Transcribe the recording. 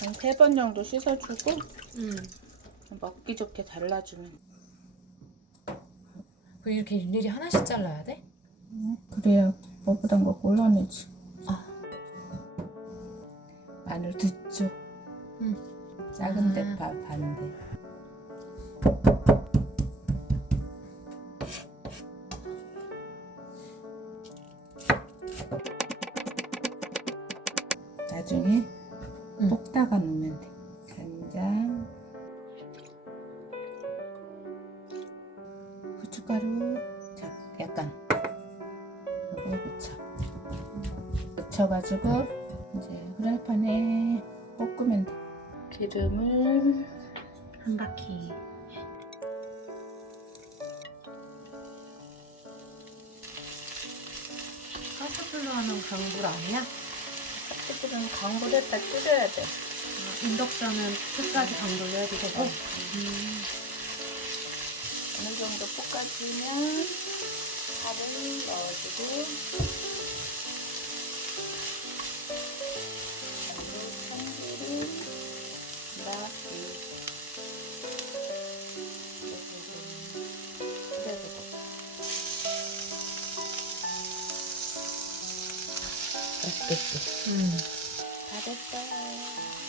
한 세 번 정도 씻어주고 음. 먹기 좋게 잘라주면 그 이렇게 일일이 하나씩 잘라야 돼? 그래야 뭐보단 거 골라내지 아. 마늘 두 쪽, 응. 작은 아. 대파 반대. 나중에 응. 볶다가 넣으면 돼. 간장, 후춧가루, 자, 약간 그리고 무쳐. 묻혀가지고 이제 후라이팬에 볶으면 돼. 기름을 한 바퀴. 가스불로 하는 강불 아니야? 찌질은 광고됐다 끓여야 돼. 인덕션은 끝까지 강 돌려야 되고. 음. 어느 정도 볶아주면 밥을 넣어주고 그리고 참기름, 나기 맛있겠지? 응. 다 됐다.